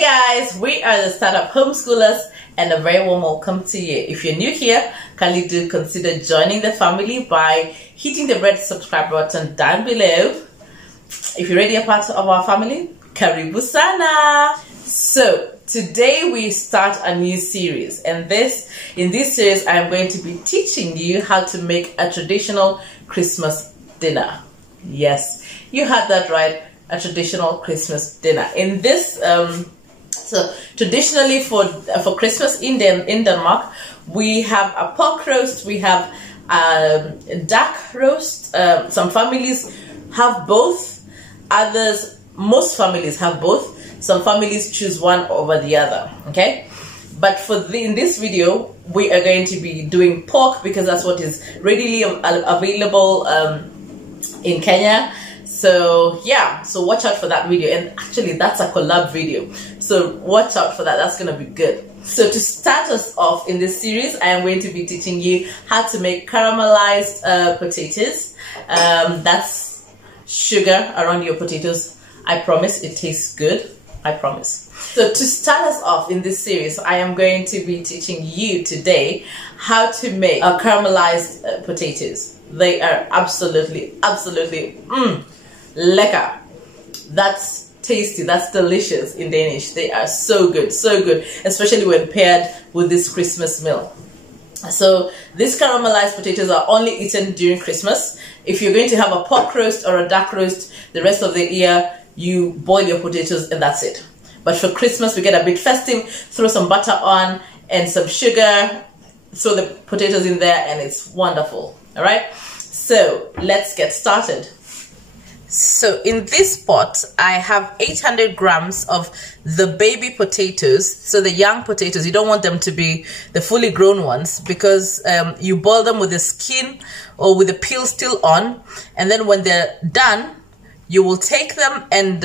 Hey guys, we are the Startup Homeschoolers and a very warm welcome to you. If you're new here, kindly do consider joining the family by hitting the red subscribe button down below. If you're already a part of our family, karibu sana. So today we start a new series, and in this series I'm going to be teaching you how to make a traditional Christmas dinner. Yes, you heard that right. A traditional Christmas dinner. In this, so traditionally for Christmas in Denmark, we have a pork roast, we have a duck roast. Some families have both. Most families have both. Some families choose one over the other. Okay, but in this video, we are going to be doing pork because that's what is readily available in Kenya. So yeah, so watch out for that video, and actually that's a collab video, so watch out for that. That's gonna be good. So to start us off in this series, I am going to be teaching you how to make caramelized potatoes. That's sugar around your potatoes. I promise it tastes good, I promise. So to start us off in this series, I am going to be teaching you today how to make caramelized potatoes. They are absolutely lekker. That's tasty, that's delicious in Danish. They are so good, especially when paired with this Christmas meal. So these caramelized potatoes are only eaten during Christmas. If you're going to have a pork roast or a duck roast the rest of the year, you boil your potatoes and that's it. But for Christmas, we get a bit festive, throw some butter on and some sugar, throw the potatoes in there, and it's wonderful. All right, so let's get started. So in this pot, I have 800 grams of the baby potatoes. So the young potatoes, you don't want them to be the fully grown ones, because you boil them with the skin or with the peel still on. And then when they're done, you will take them and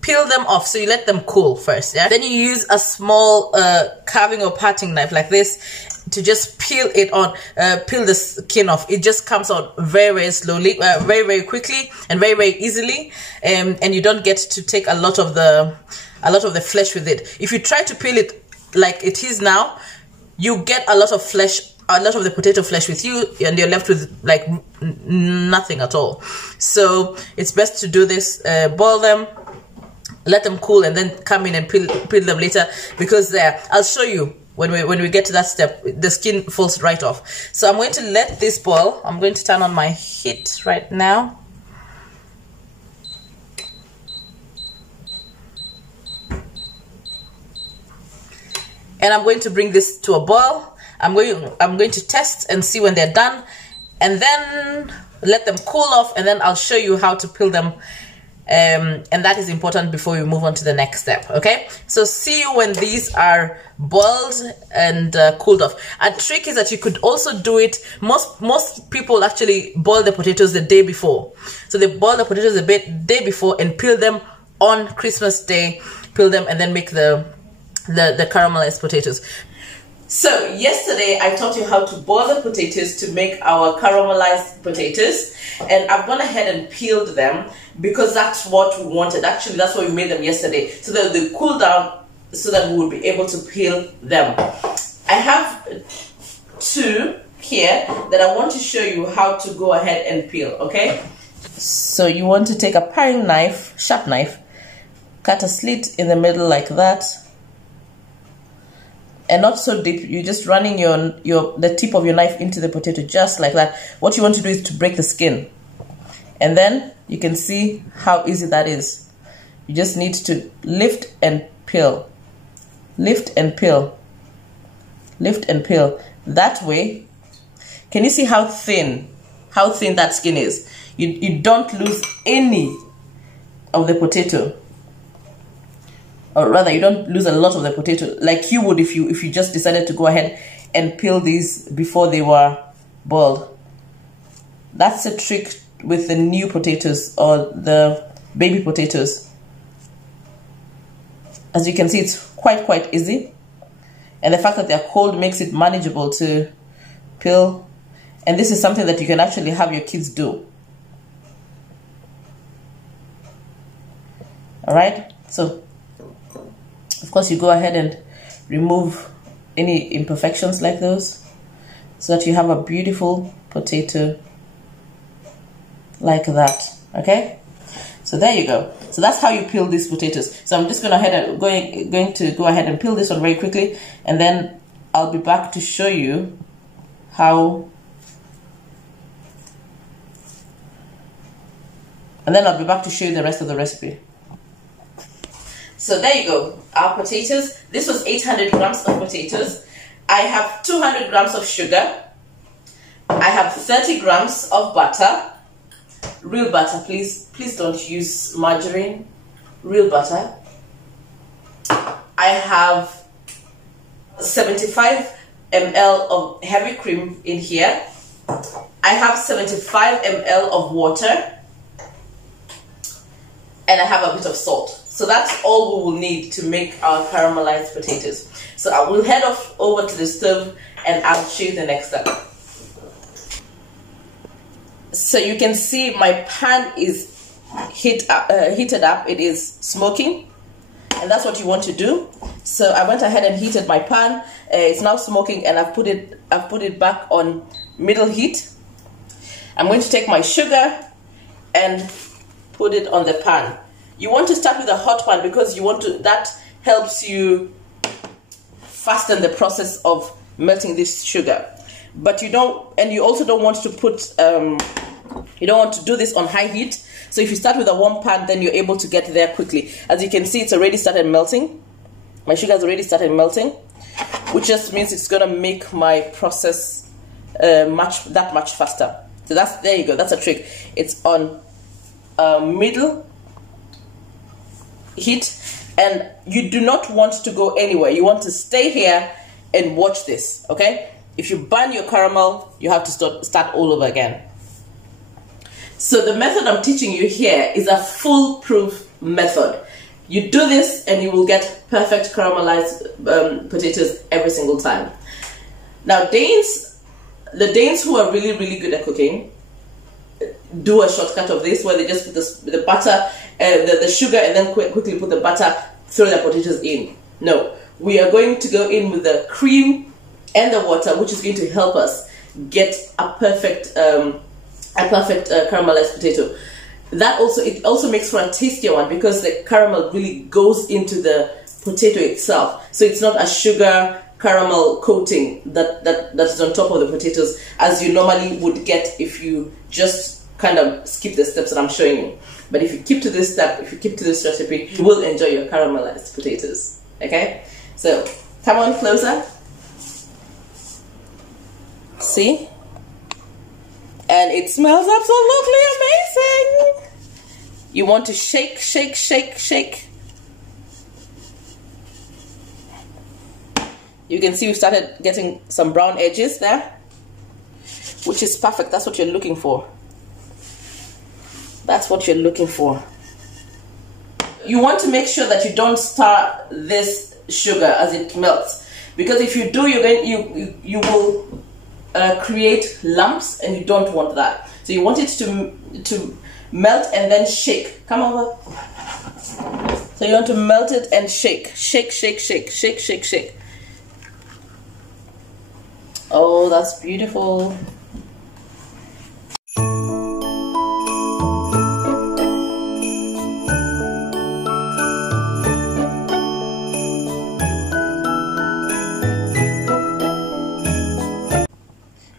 peel them off. So you let them cool first. Yeah? Then you use a small carving or parting knife like this to just peel it on, peel the skin off. It just comes out very slowly, very quickly, and very easily, and you don't get to take a lot of the flesh with it. If you try to peel it like it is now, you get a lot of flesh, a lot of the potato flesh with you, and you're left with like nothing at all. So it's best to do this, boil them, let them cool, and then come in and peel them later, because I'll show you. When we get to that step, the skin falls right off. So I'm going to let this boil. I'm going to turn on my heat right now. And I'm going to bring this to a boil. I'm going to test and see when they're done, and then let them cool off, and then I'll show you how to peel them. And that is important before we move on to the next step. Okay, so see you when these are boiled and cooled off. A trick is that you could also do it, most people actually boil the potatoes the day before. So they boil the potatoes the day before and peel them on Christmas Day, peel them and then make the caramelized potatoes. So yesterday I taught you how to boil the potatoes to make our caramelized potatoes, and I've gone ahead and peeled them because that's what we wanted. Actually, that's why we made them yesterday, so that they cool down, so that we will be able to peel them. I have two here that I want to show you how to go ahead and peel. Okay, so you want to take a paring knife, sharp knife, cut a slit in the middle like that. And not so deep. You're just running the tip of your knife into the potato, just like that. What you want to do is to break the skin, and then you can see how easy that is. You just need to lift and peel, lift and peel, lift and peel. That way, can you see how thin that skin is? You don't lose any of the potato. Or rather, you don't lose a lot of the potato like you would if you just decided to go ahead and peel these before they were boiled. That's a trick with the new potatoes or the baby potatoes. As you can see, it's quite easy, and the fact that they're cold makes it manageable to peel. And this is something that you can actually have your kids do. All right, so Of course, you go ahead and remove any imperfections like those, so that you have a beautiful potato like that. Okay, so there you go. So that's how you peel these potatoes. So I'm just going to go ahead and peel this one very quickly, and then I'll be back to show you how. And then I'll be back to show you the rest of the recipe. So there you go, our potatoes. This was 800 grams of potatoes. I have 200 grams of sugar. I have 30 grams of butter. Real butter, please don't use margarine. Real butter. I have 75 ml of heavy cream in here. I have 75 ml of water. And I have a bit of salt. So that's all we will need to make our caramelized potatoes. So I will head off over to the stove and I'll show you the next step. So you can see my pan is heated up. It is smoking, and that's what you want to do. So I went ahead and heated my pan. It's now smoking, and I've put it back on middle heat. I'm going to take my sugar and put it on the pan. You want to start with a hot pan because that helps you fasten the process of melting this sugar. But you also don't want to put you don't want to do this on high heat. So if you start with a warm pan, then you're able to get there quickly. As you can see, it's already started melting. My sugar has already started melting, which just means it's gonna make my process that much faster. So there you go, that's a trick. It's on middle heat, and you do not want to go anywhere. You want to stay here and watch this, okay? If you burn your caramel, you have to start all over again. So the method I'm teaching you here is a foolproof method. You do this and you will get perfect caramelized potatoes every single time. Now the Danes who are really, really good at cooking do a shortcut of this, where they just put the butter, the sugar, and then quickly put the butter, throw their potatoes in. No, we are going to go in with the cream and the water, which is going to help us get a perfect caramelized potato. It also makes for a tastier one because the caramel really goes into the potato itself. So it's not a sugar caramel coating that's on top of the potatoes as you normally would get if you just kind of skip the steps that I'm showing you. But if you keep to this step, if you keep to this recipe, you will enjoy your caramelized potatoes. Okay? So come on closer. See? And it smells absolutely amazing. You want to shake, shake, shake, shake. You can see we started getting some brown edges there, which is perfect. That's what you're looking for. That's what you're looking for. You want to make sure that you don't stir this sugar as it melts, because if you do, you will create lumps, and you don't want that. So you want it to melt and then shake. Come over. So you want to melt it and shake, shake, shake, shake, shake, shake, shake. Oh, that's beautiful.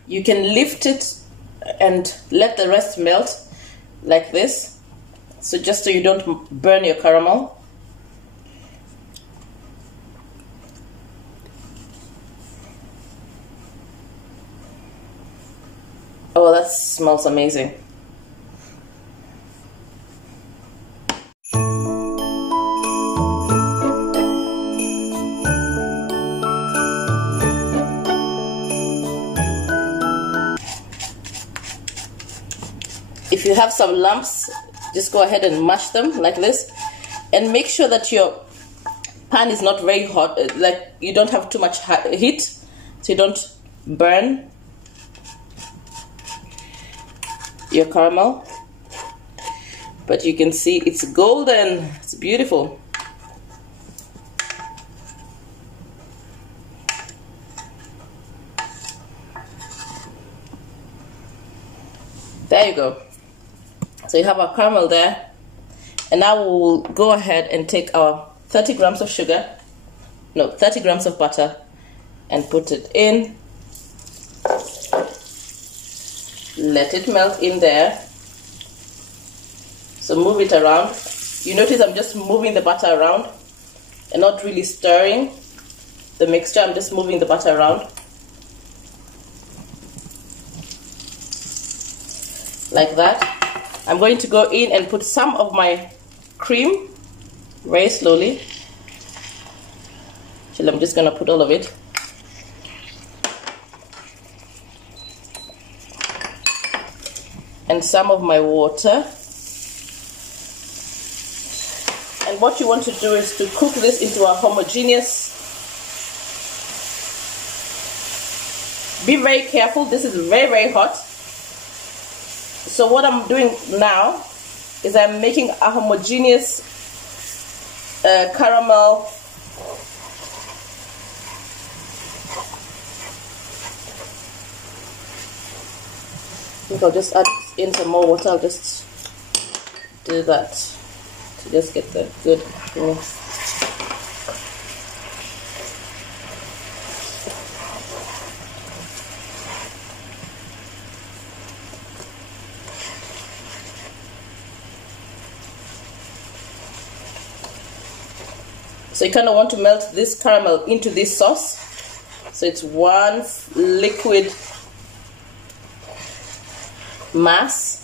You can lift it and let the rest melt like this. So just so you don't burn your caramel. Oh, that smells amazing. If you have some lumps, just go ahead and mash them like this, and make sure that your pan is not very hot, like you don't have too much heat, so you don't burn your caramel. But you can see it's golden. It's beautiful. There you go. So you have our caramel there. And now we'll go ahead and take our 30 grams of sugar, no, 30 grams of butter, and put it in. Let it melt in there. So move it around. You notice I'm just moving the butter around and not really stirring the mixture. I'm just moving the butter around. Like that. I'm going to go in and put some of my cream very slowly. Actually, I'm just going to put all of it. And some of my water. And what you want to do is to cook this into a homogeneous. Be very careful, this is very, very hot. So what I'm doing now is I'm making a homogeneous caramel I think I'll just add in some more water. I'll just do that to just get the good mix. So you kind of want to melt this caramel into this sauce. So it's one liquid mass.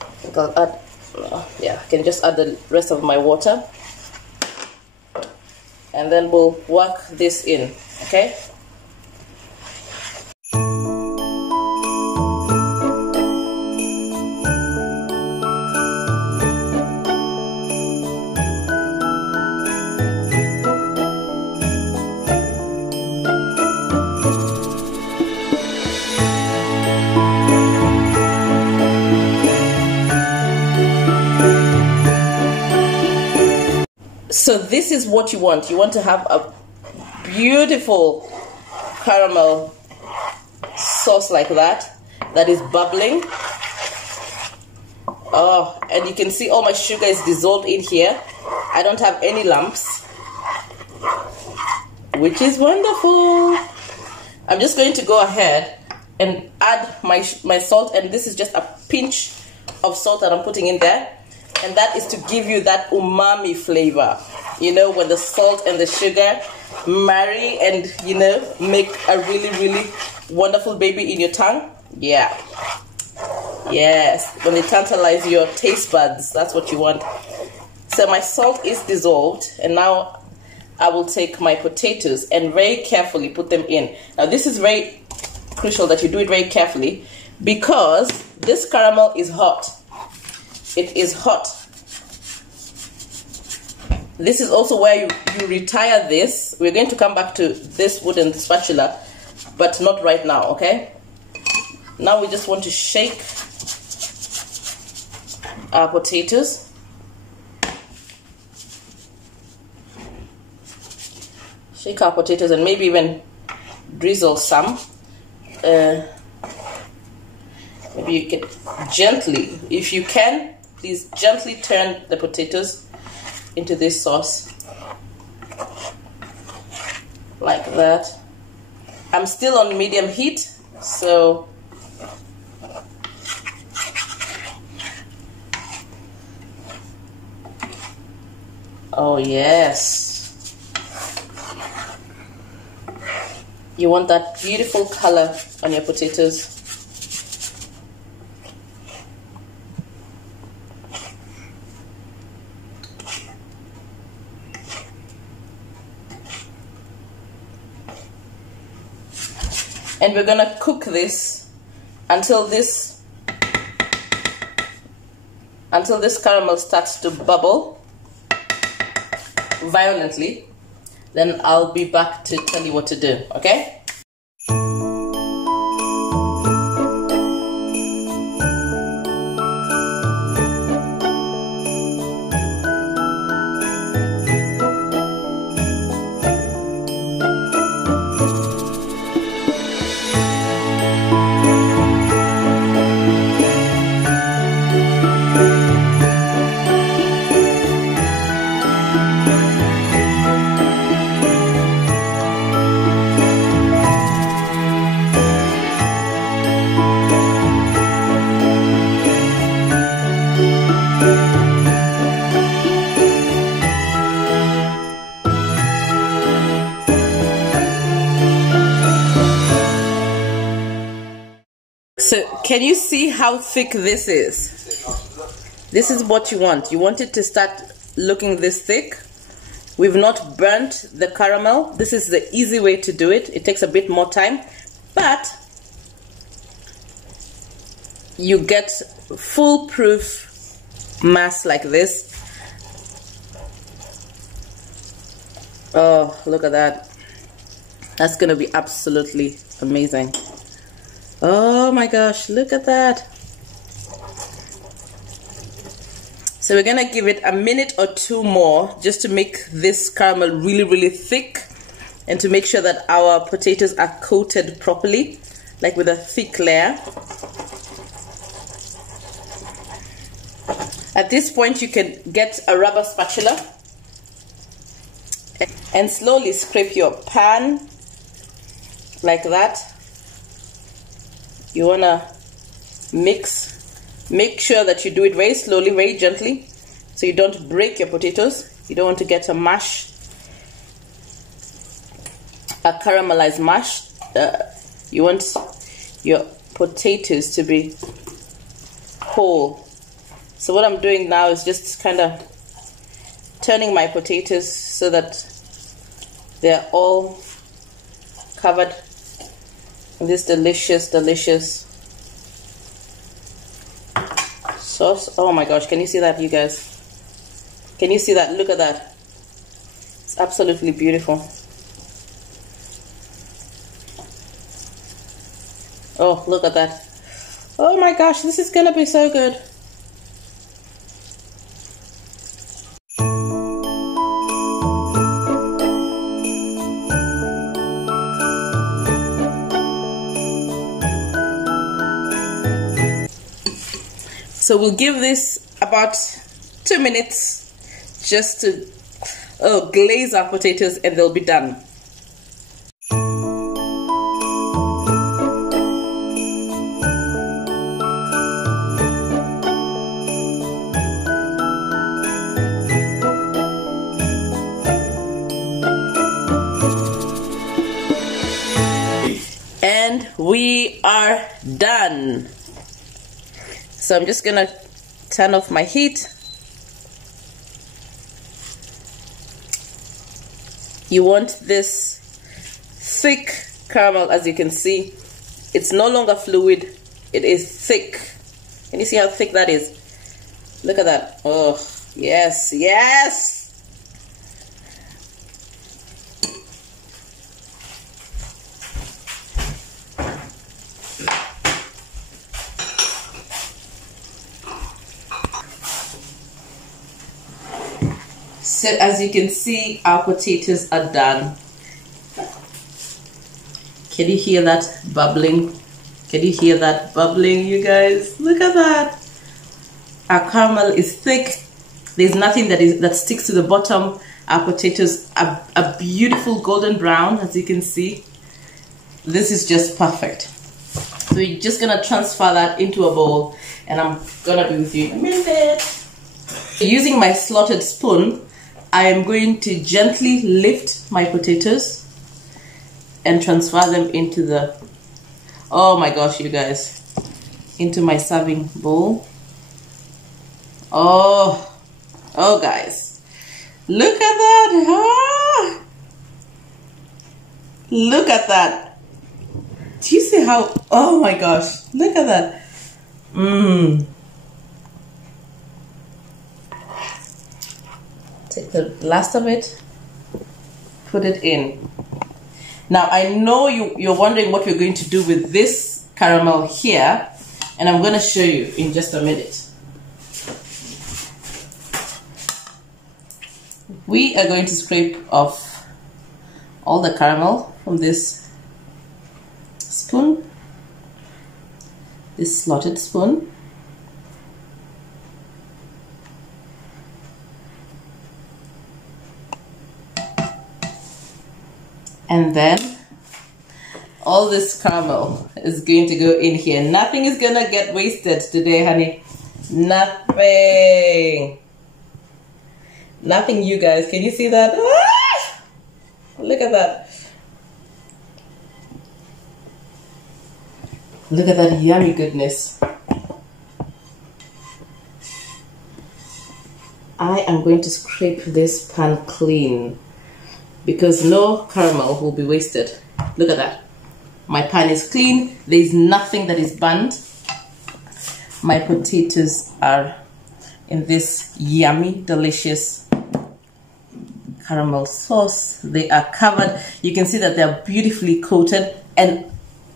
I think I'll add, yeah, I can just add the rest of my water. And then we'll work this in, okay? So this is what you want. You want to have a beautiful caramel sauce like that is bubbling. Oh, and you can see all my sugar is dissolved in here. I don't have any lumps, which is wonderful. I'm just going to go ahead and add my salt, and this is just a pinch of salt that I'm putting in there. And that is to give you that umami flavor. You know, when the salt and the sugar marry and, you know, make a really, really wonderful baby in your tongue. Yeah. Yes. When they tantalize your taste buds, that's what you want. So my salt is dissolved. And now I will take my potatoes and very carefully put them in. Now this is very crucial that you do it very carefully because this caramel is hot. It is hot. This is also where you retire this. We're going to come back to this wooden spatula, but not right now, okay? Now we just want to shake our potatoes. Shake our potatoes and maybe even drizzle some. Maybe you can gently, if you can, please gently turn the potatoes into this sauce. Like that. I'm still on medium heat, so oh yes. You want that beautiful color on your potatoes. And we're gonna cook this until this caramel starts to bubble violently. Then I'll be back to tell you what to do, okay? Can you see how thick this is? This is what you want. You want it to start looking this thick. We've not burnt the caramel. This is the easy way to do it. It takes a bit more time, but you get foolproof mass like this. Oh, look at that. That's gonna be absolutely amazing. Oh my gosh, look at that. So we're gonna give it a minute or two more just to make this caramel really thick and to make sure that our potatoes are coated properly, like with a thick layer. At this point you can get a rubber spatula and slowly scrape your pan like that. You wanna mix. Make sure that you do it very slowly, very gently, so you don't break your potatoes. You don't want to get a mash, a caramelized mash. You want your potatoes to be whole. So what I'm doing now is just kind of turning my potatoes so that they're all covered in this delicious sauce. Oh my gosh, can you see that, you guys? Can you see that? Look at that. It's absolutely beautiful. Oh, look at that. Oh my gosh, this is gonna be so good. So we'll give this about 2 minutes just to glaze our potatoes and they'll be done. And we are done. So I'm just gonna turn off my heat. You want this thick caramel, as you can see. It's no longer fluid, it is thick. Can you see how thick that is? Look at that. Oh, yes, yes! So as you can see, our potatoes are done. Can you hear that bubbling? Can you hear that bubbling, you guys? Look at that. Our caramel is thick. There's nothing that sticks to the bottom. Our potatoes are a beautiful golden brown, as you can see. This is just perfect. So we're just gonna transfer that into a bowl, and I'm gonna be with you in a minute. Using my slotted spoon, I am going to gently lift my potatoes and transfer them into the, oh my gosh, you guys, into my serving bowl. Oh guys, look at that. Ah! Look at that. Do you see how, oh my gosh, look at that. Take the last of it, put it in. Now I know you're wondering what we're going to do with this caramel here, and I'm going to show you in just a minute. We are going to scrape off all the caramel from this spoon, this slotted spoon. And then all this caramel is going to go in here. Nothing is gonna get wasted today, honey. Nothing. Nothing, you guys. Can you see that? Ah! Look at that. Look at that yummy goodness. I am going to scrape this pan clean because no caramel will be wasted. Look at that. My pan is clean. There is nothing that is burnt. My potatoes are in this yummy, delicious caramel sauce. They are covered. You can see that they are beautifully coated. And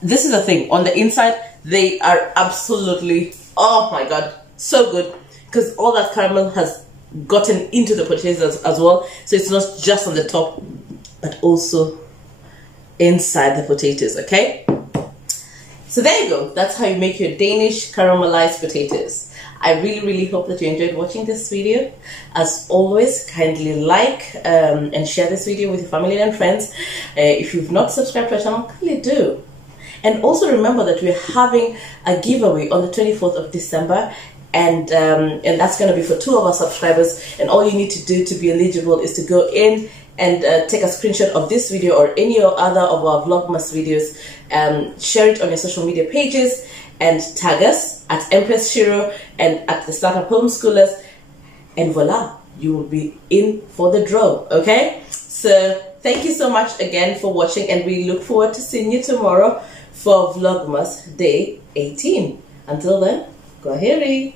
this is the thing. On the inside, they are absolutely, oh my God, so good. Because all that caramel has gotten into the potatoes as well. So it's not just on the top, but also inside the potatoes, okay? So there you go. That's how you make your Danish caramelized potatoes. I really hope that you enjoyed watching this video. As always, kindly like and share this video with your family and friends. If you've not subscribed to our channel, kindly do. And also remember that we're having a giveaway on the 24th of December. And that's going to be for 2 of our subscribers. And all you need to do to be eligible is to go in and take a screenshot of this video or any other of our Vlogmas videos, share it on your social media pages, and tag us at Empress Shiro and at the Startup Homeschoolers, and voila, you will be in for the draw, okay? So thank you so much again for watching, and we look forward to seeing you tomorrow for Vlogmas Day 18. Until then, go Kwaheri.